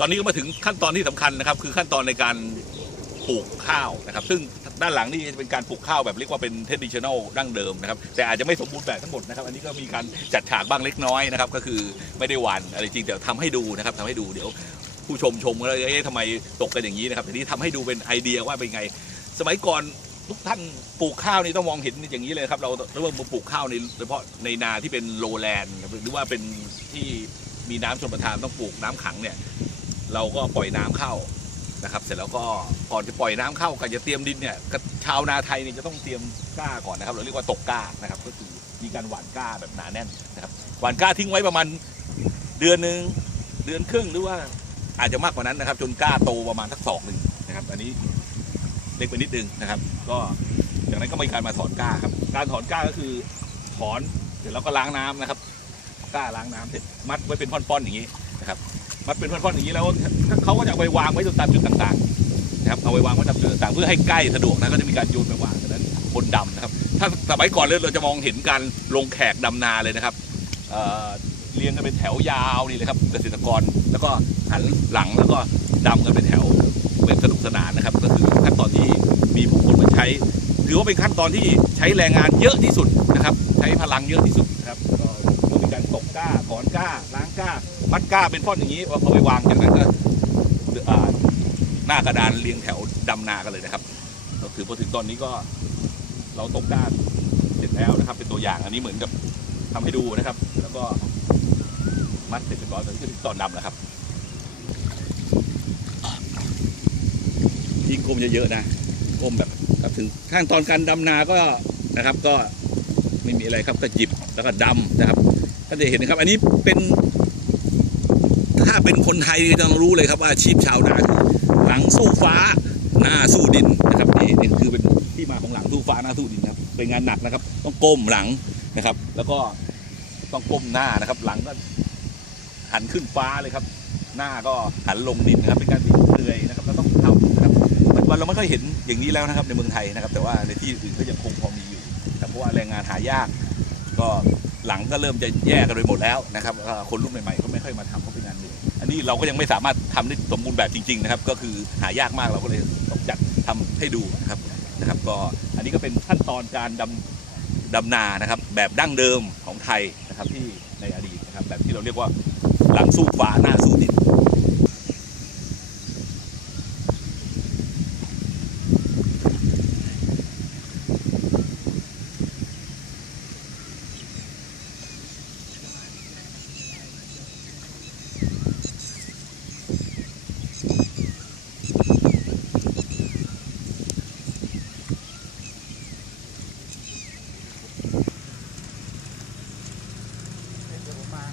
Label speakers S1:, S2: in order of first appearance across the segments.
S1: ตอนนี้ก็มาถึงขั้นตอนที่สำคัญนะครับ คือขั้นตอนในการปลูกข้าวนะครับ ซึ่งด้านหลังนี่จะเป็นการปลูกข้าวแบบเรียกว่าเป็น traditional ดั้งเดิมนะครับ แต่อาจจะไม่สมบูรณ์แบบทั้งหมดนะครับ อันนี้ก็มีการจัดฉากบ้างเล็กน้อยนะครับ ก็คือไม่ได้วันอะไรจริงแต่ทำให้ดูนะครับทำให้ดูเดี๋ยวผู้ชมชมก็เลยเอ๊ะทำไมตกกันอย่างนี้นะครับทีนี้ทำให้ดูเป็นไอเดียว่าเป็นไง สมัยก่อนทุกท่านปลูกข้าวนี่ต้องมองเห็นอย่างนี้เลยครับ เราเริ่มมาปลูกข้าวในโดยเฉพาะในนาที่เป็นโลแลนด์หรือว่าเป็นที่มีน้ำชนประทานต้องปลูกน้ำขังเนี่ย เราก็ปล่อยน้ำเข้านะครับ เสร็จแล้วก็ก่อนจะปล่อยน้ำเข้าก่อนจะเตรียมดินเนี่ยชาวนาไทยเนี่ยจะต้องเตรียมก้าก่อนนะครับเราเรียกว่าตกก้านะครับก็คือมีการหว่านก้าแบบหนาแน่นนะครับหว่านก้าทิ้งไว้ประมาณเดือนหนึ่งเดือนครึ่งหรือว่าอาจจะมากกว่านั้นนะครับ จนก้าโตประมาณสักศอกหนึ่งนะครับ อันนี้เล็กไปนิดนึงนะครับ ก็จากนั้นก็มีการมาถอนก้าครับ การถอนก้าก็คือถอนเสร็จแล้วก็ล้างน้ำนะครับก้าล้างน้ำเสร็จมัดไว้เป็นท่อนๆอย่างนี้นะครับ มัดเป็นท่อนๆอย่างนี้แล้วเขาก็จะเอาไปวางไว้ตามจุดต่างๆนะครับเอาไปวางไว้ตามจุดต่างๆ เพื่อให้ใกล้สะดวกนะก็จะมีการโยนไปวางจากนั้นบนดำนะครับ ถ้าสมัยก่อนเลยเราจะมองเห็นการลงแขกดำนาเลยนะครับเรียงกันเป็นแถวยาวนี่เลยครับเกษตรกรแล้วก็หันหลังแล้วก็ดำกันเป็นแถวเป็นสนุกสนานนะครับ ก็คือขั้นตอนที่มีผู้คนมาใช้ถือว่าเป็นขั้นตอนที่ใช้แรงงานเยอะที่สุดนะครับ ใช้พลังเยอะที่สุดนะครับก็มีการตกก้าถอนก้าล้างก้า มัดก้าเป็นท่อนอย่างนี้พอไปวางจากนั้นก็อ่าหน้ากระดานเรียงแถวดำนากันเลยนะครับ ก็คือพอถึงตอนนี้ก็เราตกก้านเสร็จแล้วนะครับ เป็นตัวอย่างอันนี้เหมือนกับทำให้ดูนะครับ แล้วก็มัดเสร็จเรียบร้อยตอนนี้ก็ถึงตอนดำแล้วครับยิ่งก้มเยอะๆนะก้มแบบครับถึงขั้นตอนการดำนาก็นะครับก็ไม่มีอะไรครับก็จิบแล้วก็ดำนะครับก็จะเห็นนะครับ อันนี้เป็น เป็นคนไทยต้องรู้เลยครับว่าอาชีพชาวนาคือหลังสู้ฟ้าหน้าสู้ดินนะครับนี่นี่คือเป็นที่มาของหลังสู้ฟ้าหน้าสู้ดินครับเป็นงานหนักนะครับ ต้องก้มหลังนะครับ แล้วก็ต้องก้มหน้านะครับ หลังก็หันขึ้นฟ้าเลยครับ หน้าก็หันลงดินนะครับ เป็นการที่เหนื่อยนะครับเราต้องทำนะครับปัจจุบันเราไม่ค่อยเห็นอย่างนี้แล้วนะครับ ในเมืองไทยนะครับ แต่ว่าในที่อื่นก็ยังคงพอมีอยู่นะครับเพราะว่าแรงงานหายากก็ หลังก็เริ่มจะแย่กันไปหมดแล้วนะครับคนรุ่นใหม่ๆก็ไม่ค่อยมาทำเพราะเป็นงานเหนื่อยอันนี้เราก็ยังไม่สามารถทำได้สมบูรณ์แบบจริงๆนะครับก็คือหายากมากเราก็เลยต้องจัดทำให้ดูนะครับนะครับก็อันนี้ก็เป็นขั้นตอนการดำดำนานะครับแบบดั้งเดิมของไทยนะครับที่ในอดีตนะครับแบบที่เราเรียกว่าหลังสู้ฝ้าหน้าสู้ดิน
S2: เดี๋ยวผมมา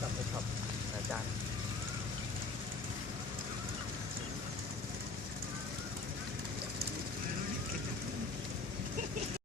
S2: กับไปขับอาจารย์